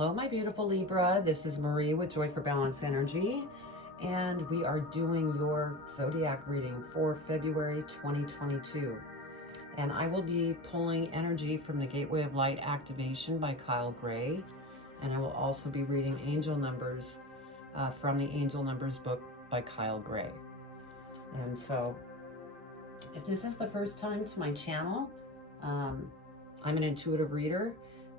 Hello, my beautiful Libra. This is Marie with Joy for Balance Energy, and we are doing your zodiac reading for February 2022. And I will be pulling energy from the Gateway of Light Activation by Kyle Gray, and I will also be reading angel numbers from the Angel Numbers book by Kyle Gray. And so, if this is the first time to my channel, I'm an intuitive reader.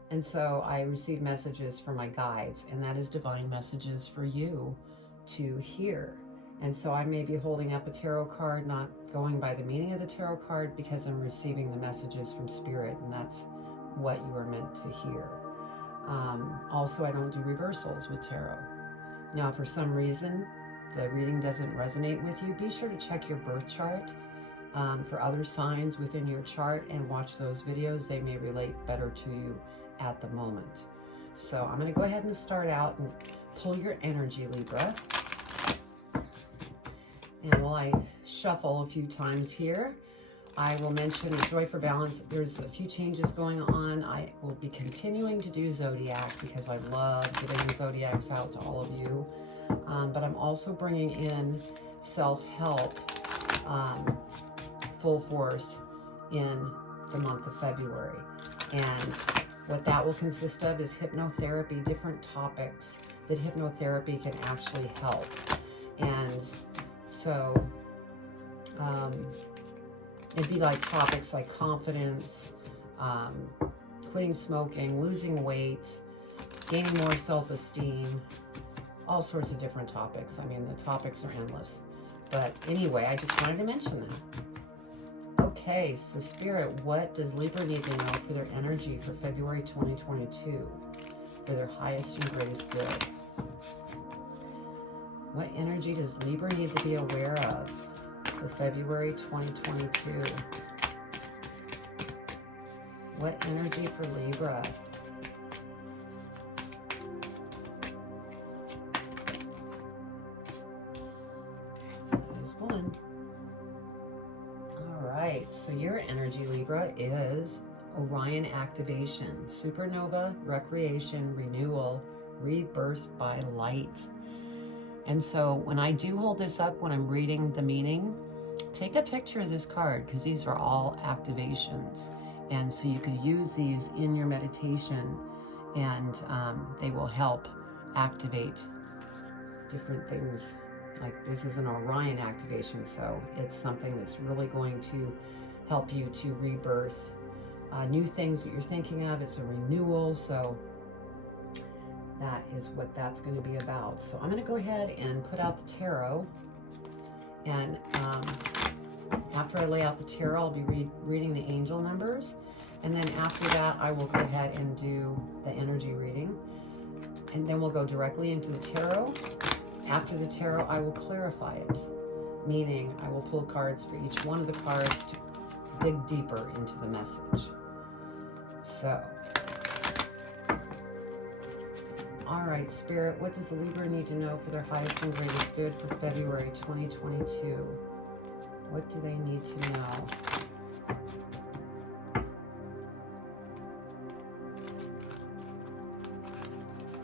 And so I receive messages from my guides, and that is divine messages for you to hear. And so I may be holding up a tarot card, not going by the meaning of the tarot card, because I'm receiving the messages from Spirit, and that's what you are meant to hear. Also, I don't do reversals with tarot. Now, if for some reason the reading doesn't resonate with you, be sure to check your birth chart for other signs within your chart and watch those videos. They may relate better to you at the moment. So I'm going to go ahead and start out and pull your energy, Libra. And while I shuffle a few times here, I will mention Joy for Balance. There's a few changes going on. I will be continuing to do Zodiac because I love getting Zodiacs out to all of you. But I'm also bringing in self-help full force in the month of February. And what that will consist of is hypnotherapy, different topics that hypnotherapy can actually help. And so it'd be like topics like confidence, quitting smoking, losing weight, gaining more self-esteem, all sorts of different topics. I mean, the topics are endless. But anyway, I just wanted to mention that. Okay, so Spirit, what does Libra need to know for their energy for February 2022, for their highest and greatest good? What energy does Libra need to be aware of for February 2022? What energy for Libra? There's one. So your energy, Libra, is Orion activation, supernova, recreation, renewal, rebirth by light. And so when I do hold this up, when I'm reading the meaning, take a picture of this card because these are all activations. And so you could use these in your meditation, and they will help activate different things. Like this is an Orion activation, so it's something that's really going to help you to rebirth new things that you're thinking of. It's a renewal, so that is what that's going to be about. So I'm going to go ahead and put out the tarot, and after I lay out the tarot, I'll be reading the angel numbers, and then after that I will go ahead and do the energy reading, and then we'll go directly into the tarot. After the tarot, I will clarify it, meaning I will pull cards for each one of the cards to dig deeper into the message. So, all right, Spirit, what does the Libra need to know for their highest and greatest good for February 2022? What do they need to know?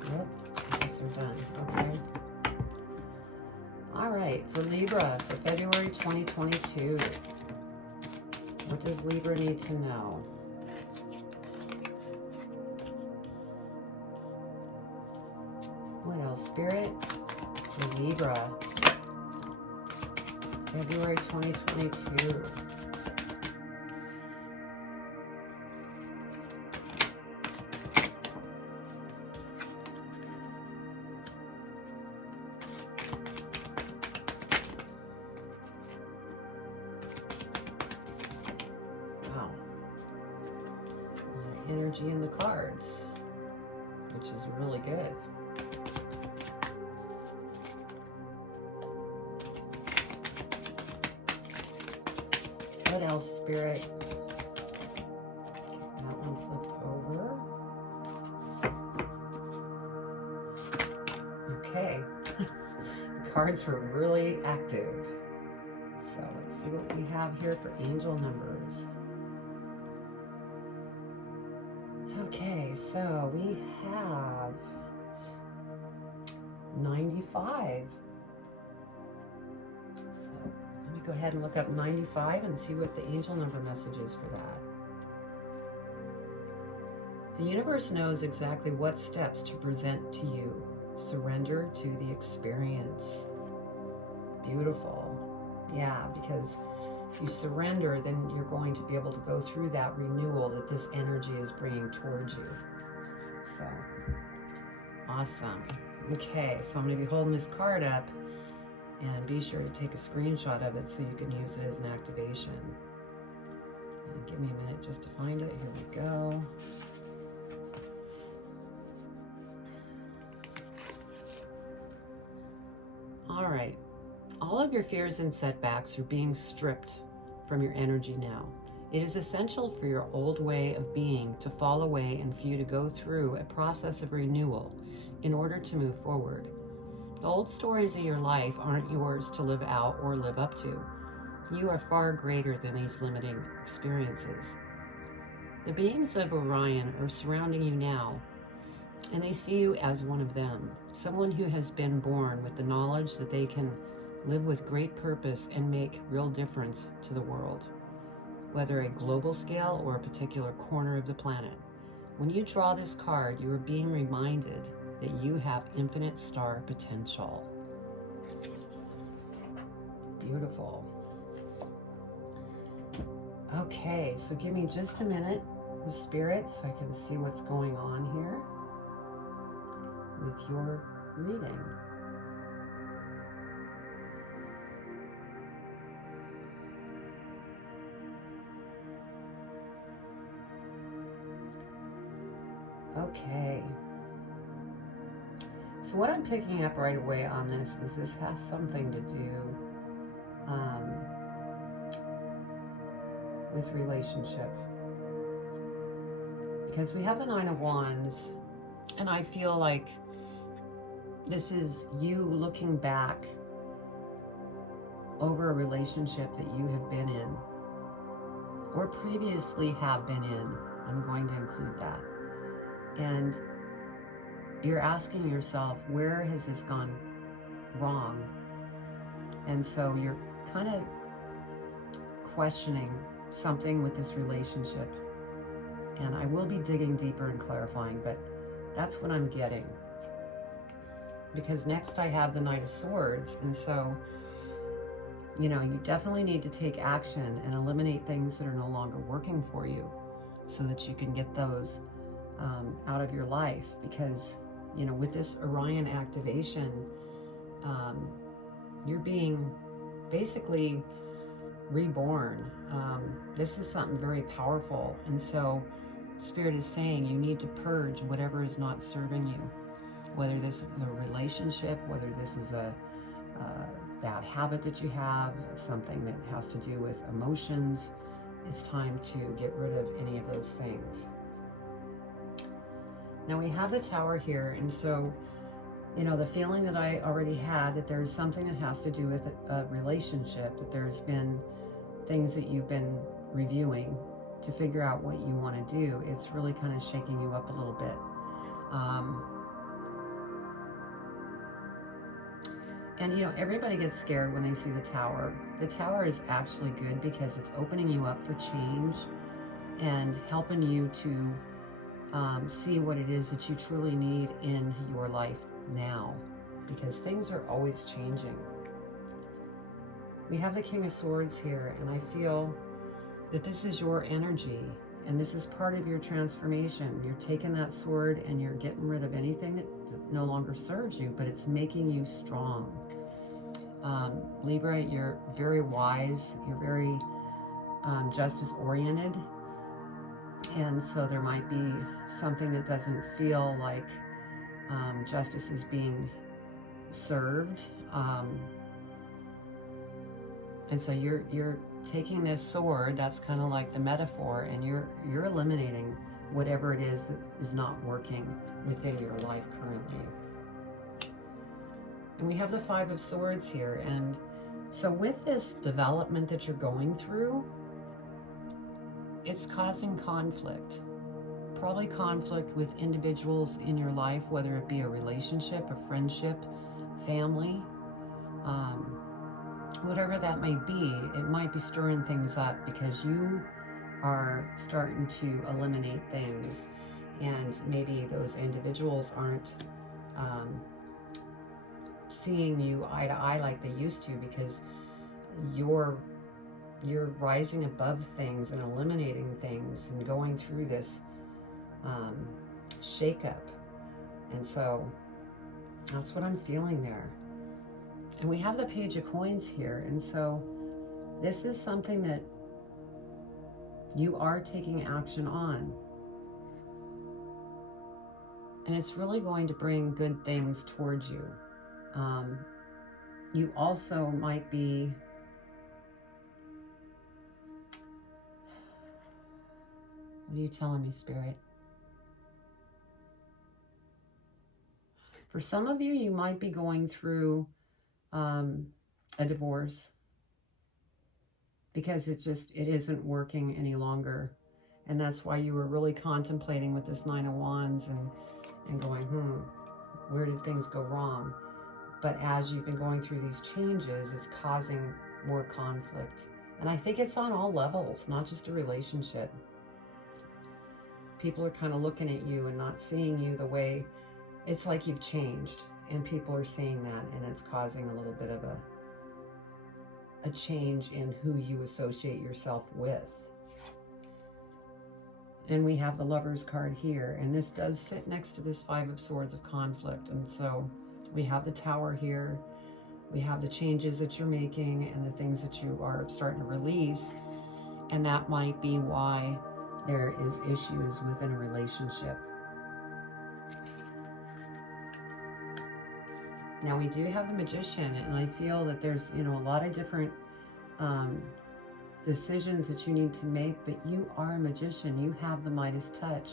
Yep, I guess they're done. Okay. All right, for Libra, for February 2022, what does Libra need to know? What else, Spirit? For Libra, February 2022. Energy in the cards, which is really good. What else, Spirit? That one flipped over. Okay. The cards were really active. So let's see what we have here for angel numbers. Okay, so we have 95. So let me go ahead and look up 95 and see what the angel number message is for that. The universe knows exactly what steps to present to you. Surrender to the experience. Beautiful. Yeah, because if you surrender, then you're going to be able to go through that renewal that this energy is bringing towards you. So, awesome. Okay, so I'm going to be holding this card up, and be sure to take a screenshot of it so you can use it as an activation. And give me a minute just to find it. Here we go. All right. All of your fears and setbacks are being stripped from your energy now. It is essential for your old way of being to fall away and for you to go through a process of renewal in order to move forward. The old stories of your life aren't yours to live out or live up to. You are far greater than these limiting experiences. The beings of Orion are surrounding you now, and they see you as one of them, someone who has been born with the knowledge that they can live with great purpose and make real difference to the world, whether a global scale or a particular corner of the planet. When you draw this card, you are being reminded that you have infinite star potential. Beautiful. Okay, so give me just a minute with spirit so I can see what's going on here with your reading. Okay. So what I'm picking up right away on this is this has something to do with relationship. Because we have the Nine of Wands, and I feel like this is you looking back over a relationship that you have been in or previously have been in. I'm going to include that. And you're asking yourself, where has this gone wrong? And so you're kind of questioning something with this relationship. And I will be digging deeper and clarifying, but that's what I'm getting. Because next I have the Knight of Swords, and so, you know, you definitely need to take action and eliminate things that are no longer working for you so that you can get those out of your life. Because, you know, with this Orion activation, you're being basically reborn. This is something very powerful, and so Spirit is saying you need to purge whatever is not serving you, whether this is a relationship, whether this is a bad habit that you have, something that has to do with emotions. It's time to get rid of any of those things. Now we have the Tower here, and so, you know, the feeling that I already had that there's something that has to do with a relationship, that there's been things that you've been reviewing to figure out what you want to do. It's really kind of shaking you up a little bit. And, you know, everybody gets scared when they see the Tower. The Tower is actually good because it's opening you up for change and helping you to see what it is that you truly need in your life now, because things are always changing. We have the King of Swords here, and I feel that this is your energy, and this is part of your transformation. You're taking that sword and you're getting rid of anything that no longer serves you, but it's making you strong. Libra, you're very wise, you're very justice-oriented, and so there might be something that doesn't feel like justice is being served, and so you're taking this sword, that's kind of like the metaphor, and you're eliminating whatever it is that is not working within your life currently. And we have the Five of Swords here, and so with this development that you're going through, it's causing conflict, probably conflict with individuals in your life, whether it be a relationship, a friendship, family, whatever that may be. It might be stirring things up because you are starting to eliminate things, and maybe those individuals aren't seeing you eye to eye like they used to, because you're rising above things and eliminating things and going through this shake-up. And so that's what I'm feeling there. And we have the Page of Coins here, and so this is something that you are taking action on, and it's really going to bring good things towards you. You also might be what are you telling me, Spirit? For some of you, you might be going through a divorce because it isn't working any longer. And that's why you were really contemplating with this Nine of Wands and going, where did things go wrong? But as you've been going through these changes, it's causing more conflict. And I think it's on all levels, not just a relationship. People are kind of looking at you and not seeing you the way, it's like you've changed, and people are seeing that, and it's causing a little bit of a change in who you associate yourself with. And we have the Lover's card here, and this does sit next to this Five of Swords of conflict. And so we have the Tower here, we have the changes that you're making and the things that you are starting to release, and that might be why there is issues within a relationship. Now we do have the Magician, and I feel that there's, a lot of different decisions that you need to make, but you are a magician. You have the Midas touch.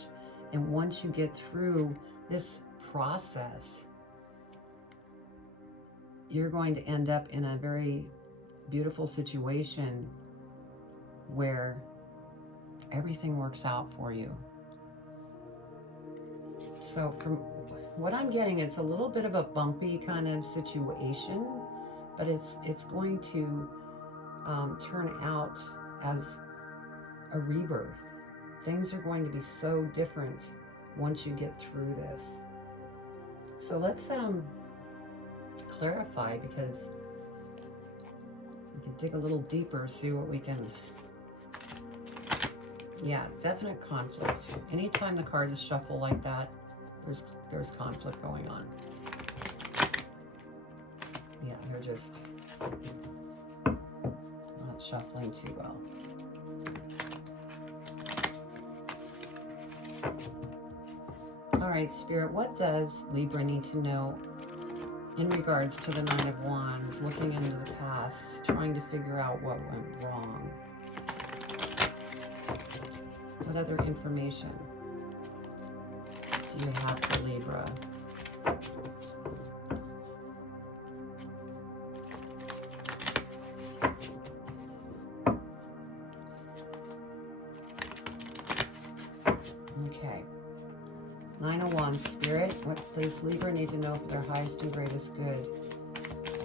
And once you get through this process, you're going to end up in a very beautiful situation where everything works out for you. So from what I'm getting, it's a little bit of a bumpy kind of situation, but it's going to turn out as a rebirth. Things are going to be so different once you get through this. So let's clarify, because we can dig a little deeper, see what we can. Yeah, definite conflict. Anytime the cards shuffle like that, there's conflict going on. Yeah, they're just not shuffling too well. All right, Spirit, what does Libra need to know in regards to the Nine of Wands, looking into the past, trying to figure out what went wrong? What other information do you have for Libra? Okay. Nine of Wands, Spirit. What does Libra need to know for their highest and greatest good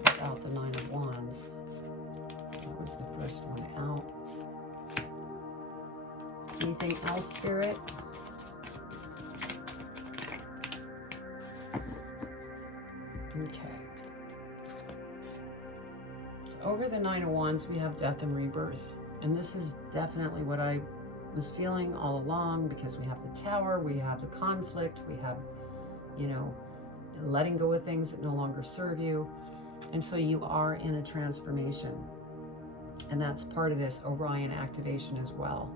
without the Nine of Wands? That was the first one out. Anything else, Spirit? Okay. So over the Nine of Wands, we have death and rebirth. And this is definitely what I was feeling all along, because we have the Tower, we have the conflict, we have, letting go of things that no longer serve you. And so you are in a transformation. And that's part of this Orion activation as well.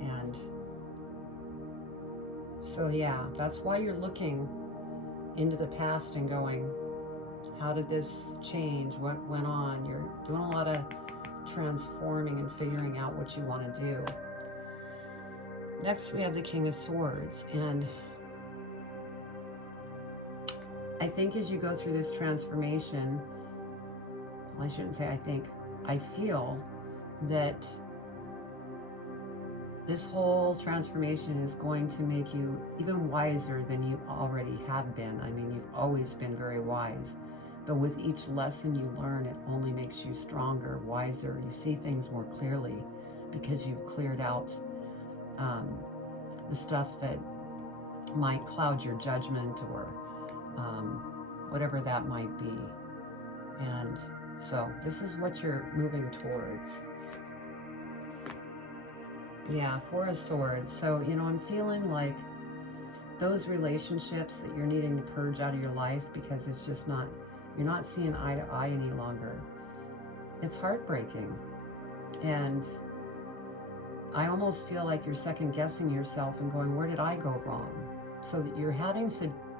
And so, yeah, that's why you're looking into the past and going, how did this change? What went on? You're doing a lot of transforming and figuring out what you want to do. Next, we have the King of Swords. And I think as you go through this transformation, well, I shouldn't say I think, I feel that this whole transformation is going to make you even wiser than you already have been. I mean, you've always been very wise, but with each lesson you learn, it only makes you stronger, wiser. You see things more clearly because you've cleared out the stuff that might cloud your judgment or whatever that might be. And so this is what you're moving towards. Yeah, Four of Swords. So, you know, I'm feeling like those relationships that you're needing to purge out of your life because it's just not, you're not seeing eye to eye any longer. It's heartbreaking. And I almost feel like you're second guessing yourself and going, where did I go wrong? So that you're having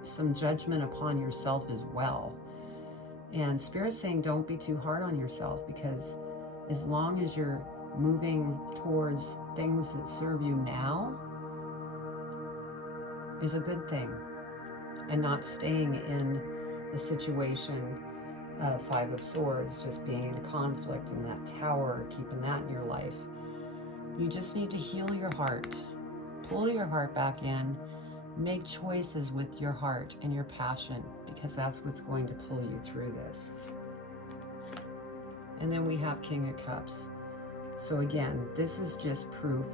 some judgment upon yourself as well. And Spirit's saying don't be too hard on yourself, because as long as you're moving towards things that serve you now is a good thing, and not staying in the situation of Five of Swords, just being in a conflict in that tower, keeping that in your life. You just need to heal your heart, pull your heart back in, make choices with your heart and your passion, because that's what's going to pull you through this. And then we have King of Cups. So again, this is just proof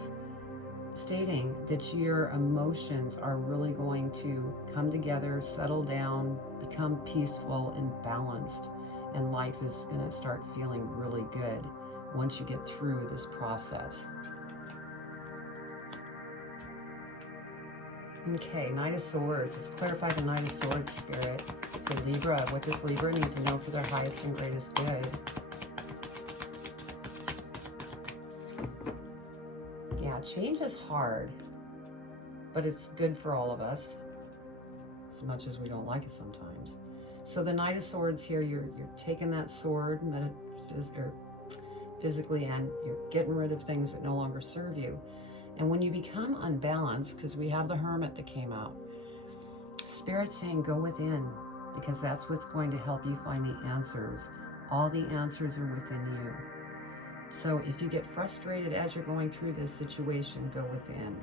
stating that your emotions are really going to come together, settle down, become peaceful and balanced, and life is going to start feeling really good once you get through this process. Okay, Knight of Swords. Let's clarify the Knight of Swords, Spirit, for Libra. What does Libra need to know for their highest and greatest good? Yeah, change is hard, but it's good for all of us, as much as we don't like it sometimes. So the Knight of Swords here, you're taking that sword physically, and you're getting rid of things that no longer serve you. And when you become unbalanced, because we have the Hermit that came out, Spirit's saying go within, because that's what's going to help you find the answers. All the answers are within you. So if you get frustrated as you're going through this situation, go within.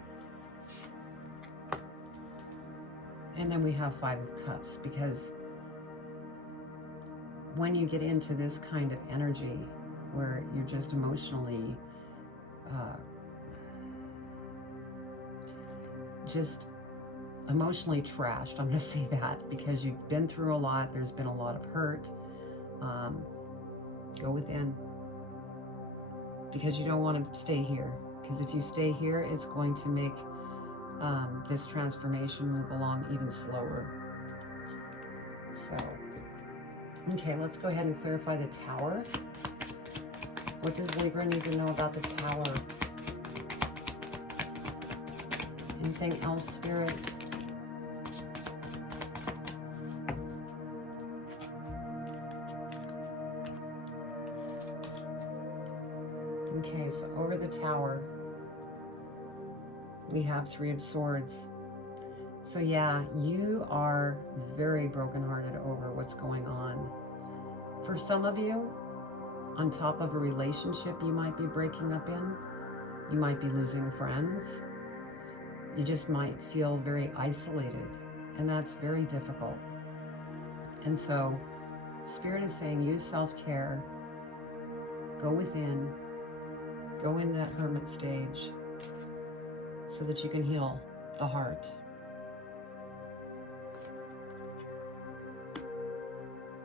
And then we have Five of Cups, because when you get into this kind of energy where you're just emotionally trashed, I'm going to say that, because you've been through a lot, there's been a lot of hurt, go within, because you don't want to stay here, because if you stay here, it's going to make this transformation move along even slower. So, okay, let's go ahead and clarify the Tower. What does Libra need to know about the Tower? Anything else, Spirit? Okay, so over the Tower, we have Three of Swords. So yeah, you are very brokenhearted over what's going on. For some of you, on top of a relationship you might be breaking up in, you might be losing friends. You just might feel very isolated, and that's very difficult. And so Spirit is saying use self-care, go within, go in that hermit stage so that you can heal the heart.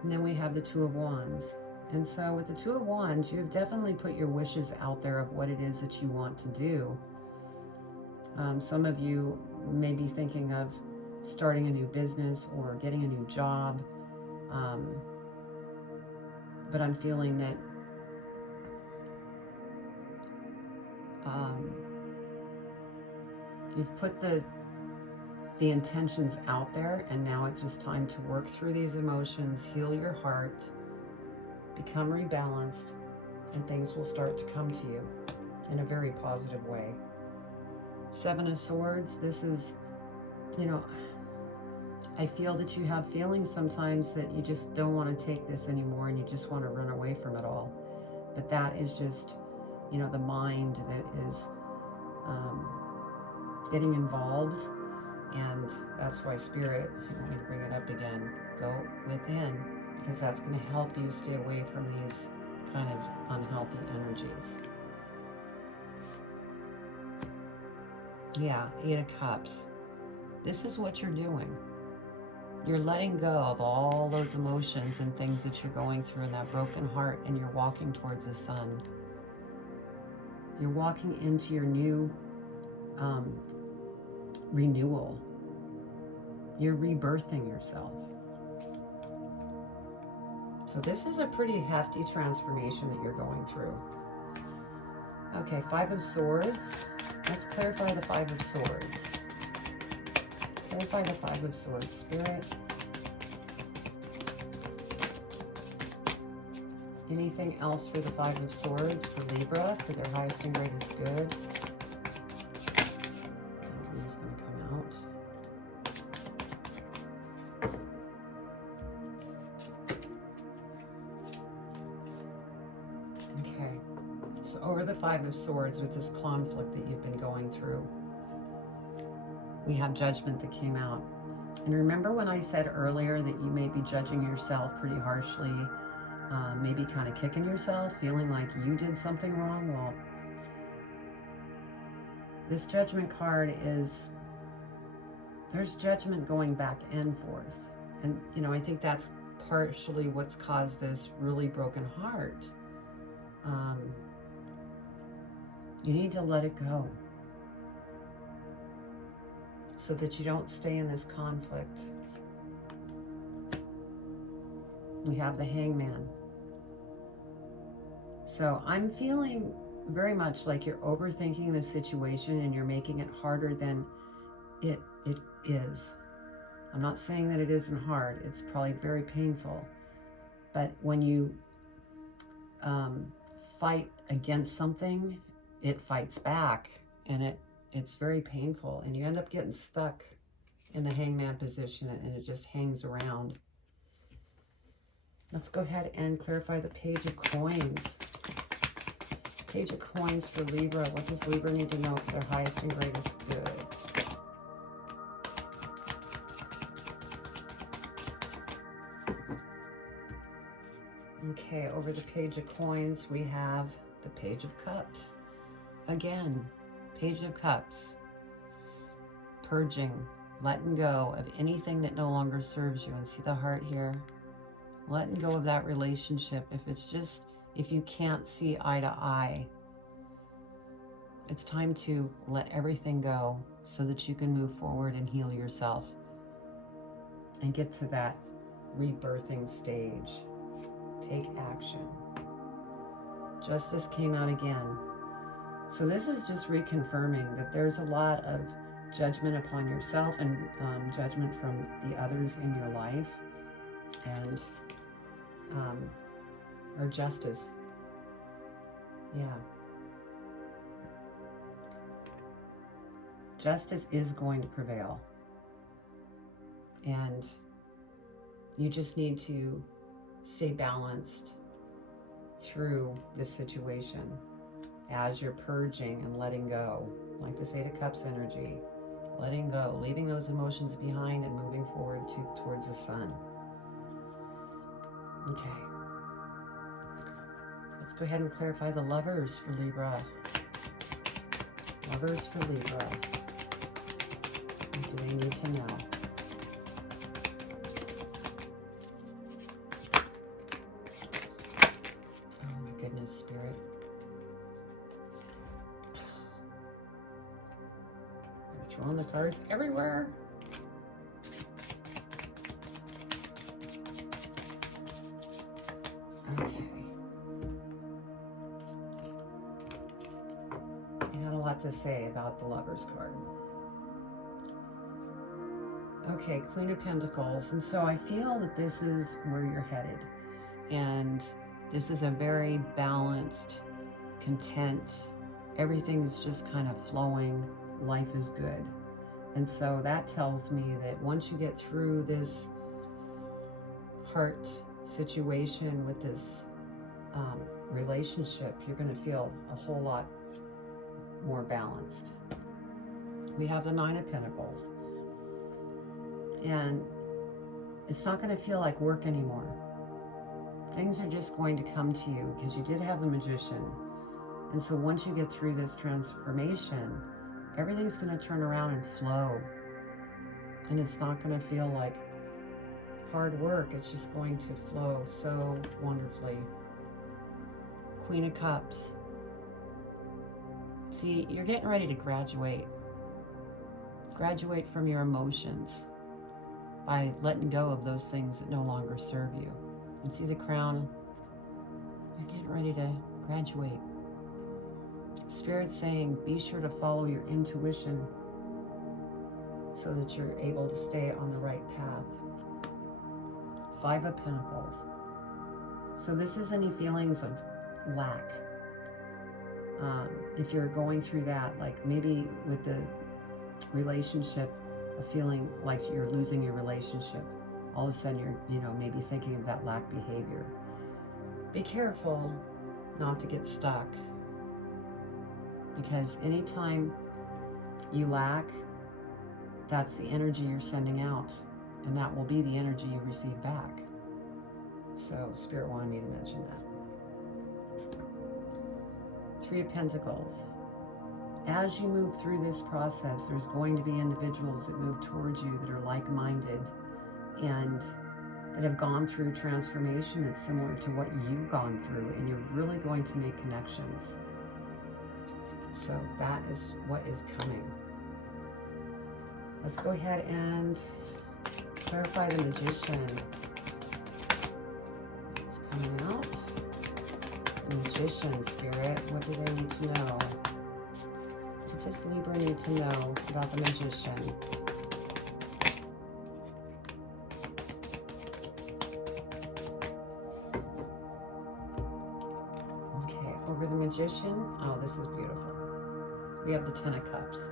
And then we have the Two of Wands. And so with the Two of Wands, you have definitely put your wishes out there of what it is that you want to do. Some of you may be thinking of starting a new business or getting a new job. But I'm feeling that you've put the intentions out there, and now it's just time to work through these emotions, heal your heart, become rebalanced, and things will start to come to you in a very positive way. Seven of Swords, this is, you know, I feel that you have feelings sometimes that you just don't want to take this anymore and you just want to run away from it all. But that is just, you know, the mind that is getting involved. And that's why Spirit, I want me to bring it up again, go within, because that's going to help you stay away from these kind of unhealthy energies. Yeah, 8 of Cups. This is what you're doing. You're letting go of all those emotions and things that you're going through in that broken heart, and you're walking towards the sun. You're walking into your new renewal. You're rebirthing yourself. So this is a pretty hefty transformation that you're going through. Okay, 5 of Swords. Let's clarify the 5 of Swords. Clarify the 5 of Swords, Spirit. Anything else for the 5 of Swords for Libra, for their highest and greatest good? I'm just going to come out. Okay. So over the 5 of Swords, with this conflict that you've been going through, we have Judgment that came out. And remember when I said earlier that you may be judging yourself pretty harshly, maybe kind of kicking yourself, feeling like you did something wrong? Well, this Judgment card is, there's judgment going back and forth. And, you know, I think that's partially what's caused this really broken heart. You need to let it go so that you don't stay in this conflict. We have the Hangman. So I'm feeling very much like you're overthinking the situation and you're making it harder than it is. I'm not saying that it isn't hard. It's probably very painful. But when you fight against something, it fights back, and it's very painful, and you end up getting stuck in the Hangman position, and it just hangs around. Let's go ahead and clarify the Page of Coins. Page of Coins for Libra. What does Libra need to know for their highest and greatest good? Okay, over the Page of Coins, we have the Page of Cups. Again, Page of Cups. Purging, letting go of anything that no longer serves you. And see the heart here? Letting go of that relationship. If you can't see eye to eye, it's time to let everything go so that you can move forward and heal yourself and get to that rebirthing stage. Take action. Justice came out again. So this is just reconfirming that there's a lot of judgment upon yourself and judgment from the others in your life, and or justice. Yeah. Justice is going to prevail. And you just need to stay balanced through this situation as you're purging and letting go, like this 8 of Cups energy, letting go, leaving those emotions behind and moving forward towards the sun. Okay. Let's go ahead and clarify the Lovers for Libra. Lovers for Libra. What do they need to know? Oh my goodness, Spirit. They're throwing the cards everywhere. Okay. I had a lot to say about the Lovers card. Okay, Queen of Pentacles. And so I feel that this is where you're headed. And this is a very balanced, content, everything is just kind of flowing, life is good. And so that tells me that once you get through this heart situation with this relationship, you're going to feel a whole lot more balanced. We have the Nine of Pentacles. And it's not going to feel like work anymore. Things are just going to come to you because you did have the Magician. And so once you get through this transformation, everything's going to turn around and flow. And it's not going to feel like hard work. It's just going to flow so wonderfully. Queen of Cups. See, you're getting ready to graduate. Graduate from your emotions by letting go of those things that no longer serve you. And see the crown? You're getting ready to graduate. Spirit's saying, be sure to follow your intuition so that you're able to stay on the right path. Five of Pentacles. So this is any feelings of lack. If you're going through that, like maybe with the relationship, a feeling like you're losing your relationship, all of a sudden you're, maybe thinking of that lack behavior. Be careful not to get stuck, because anytime you lack, that's the energy you're sending out, and that will be the energy you receive back. So Spirit wanted me to mention that. Three of Pentacles. As you move through this process, there's going to be individuals that move towards you that are like-minded and that have gone through transformation that's similar to what you've gone through, and you're really going to make connections. So that is what is coming. Let's go ahead and clarify the Magician. It's coming out. Magician, Spirit, what do they need to know? What does Libra need to know about the Magician? Okay, over the Magician, oh, this is beautiful. We have the Ten of Cups.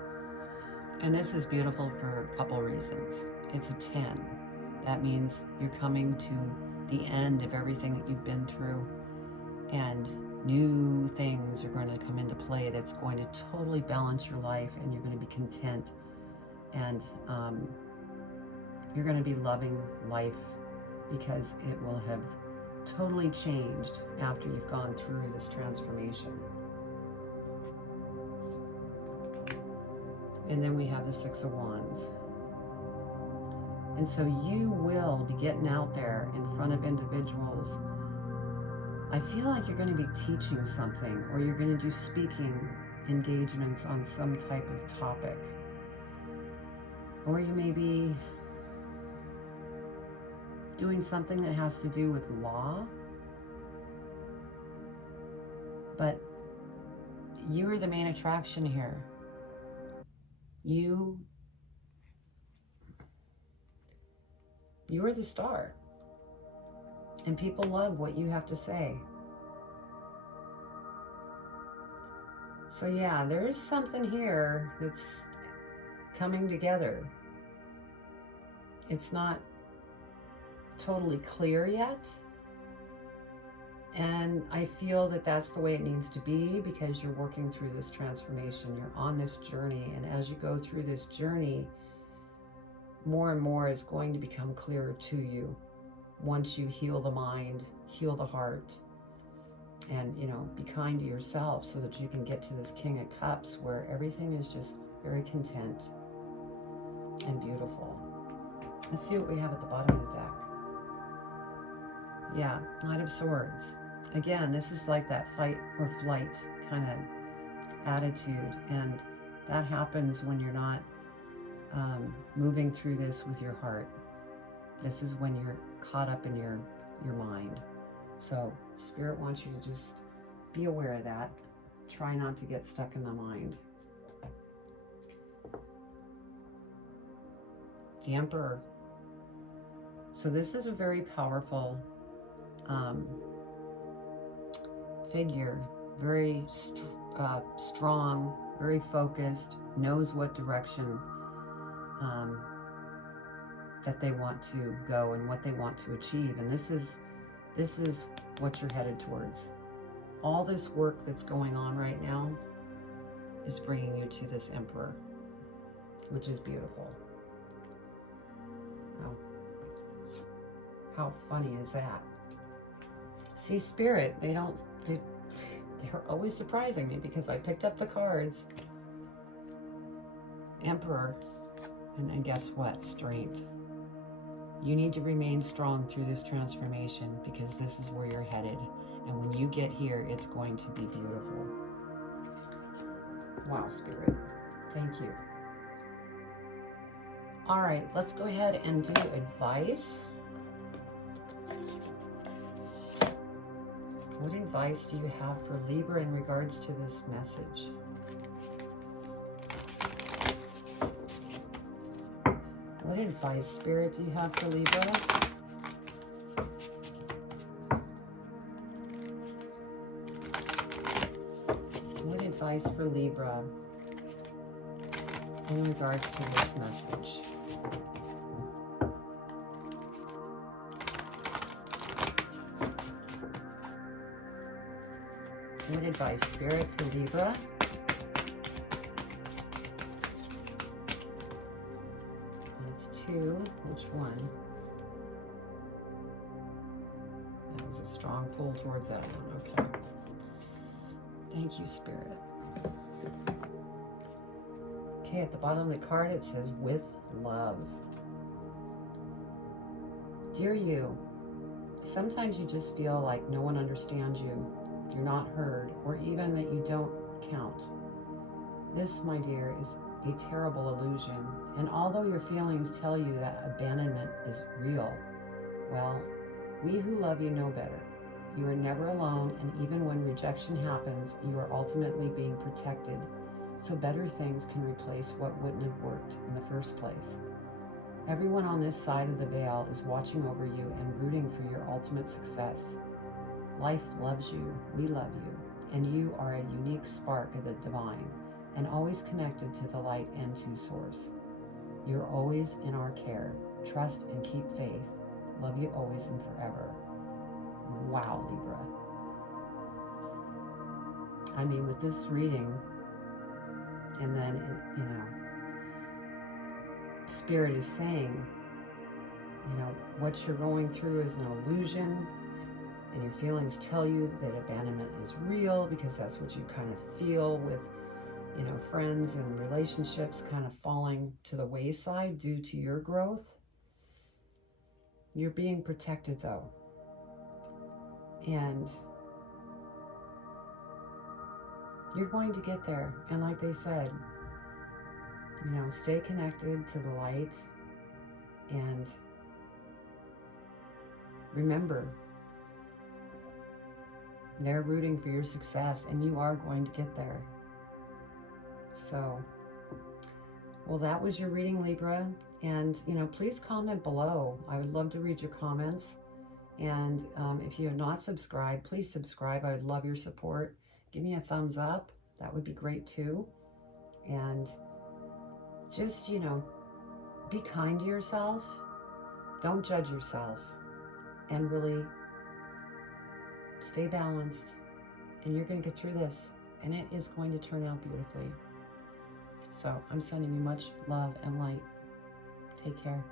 And this is beautiful for a couple reasons. It's a 10. That means you're coming to the end of everything that you've been through, and new things are going to come into play that's going to totally balance your life, and you're going to be content, and you're going to be loving life because it will have totally changed after you've gone through this transformation. And then we have the Six of Wands. And so you will be getting out there in front of individuals. I feel like you're going to be teaching something, or you're going to do speaking engagements on some type of topic. Or you may be doing something that has to do with law. But you are the main attraction here. You are the star. And people love what you have to say. So yeah, there is something here that's coming together. It's not totally clear yet. And I feel that that's the way it needs to be, because you're working through this transformation. You're on this journey. And as you go through this journey, more and more is going to become clearer to you. Once you heal the mind, heal the heart, and, be kind to yourself so that you can get to this King of Cups where everything is just very content and beautiful. Let's see what we have at the bottom of the deck. Yeah, Knight of Swords. Again, this is like that fight or flight kind of attitude, and that happens when you're not moving through this with your heart. This is when you're caught up in your mind. So Spirit wants you to just be aware of that. Try not to get stuck in the mind. The Emperor. So this is a very powerful figure, very strong, very focused, knows what direction that they want to go and what they want to achieve. And this is what you're headed towards. All this work that's going on right now is bringing you to this Emperor, which is beautiful. Wow. How funny is that? See, Spirit, they're always surprising me, because I picked up the cards. Emperor, and then guess what? Strength. You need to remain strong through this transformation, because this is where you're headed. And when you get here, it's going to be beautiful. Wow, Spirit. Thank you. All right, let's go ahead and do advice. What advice do you have for Libra in regards to this message? What advice, Spirit, do you have for Libra? What advice for Libra in regards to this message? What advice, Spirit, for Libra? That's 2. Which one? That was a strong pull towards that one. Okay. Thank you, Spirit. Okay, at the bottom of the card it says, with love. Dear you, sometimes you just feel like no one understands you. You're not heard, or even that you don't count. This, my dear, is a terrible illusion, and although your feelings tell you that abandonment is real, well, we who love you know better. You are never alone, and even when rejection happens, you are ultimately being protected, so better things can replace what wouldn't have worked in the first place. Everyone on this side of the veil is watching over you and rooting for your ultimate success. Life loves you, we love you, and you are a unique spark of the divine, and always connected to the light and to Source. You're always in our care. Trust and keep faith. Love you always and forever. Wow, Libra. I mean, with this reading, and then, you know, Spirit is saying, you know, what you're going through is an illusion, and your feelings tell you that abandonment is real, because that's what you kind of feel with, you know, friends and relationships kind of falling to the wayside due to your growth. You're being protected, though. And you're going to get there. And like they said, you know, stay connected to the light, and remember, they're rooting for your success, and you are going to get there. So, well, that was your reading, Libra. And, you know, please comment below. I would love to read your comments. And if you have not subscribed, please subscribe. I would love your support. Give me a thumbs up. That would be great too. And just, you know, be kind to yourself. Don't judge yourself. And really stay balanced, and you're going to get through this, and it is going to turn out beautifully. So I'm sending you much love and light. Take care.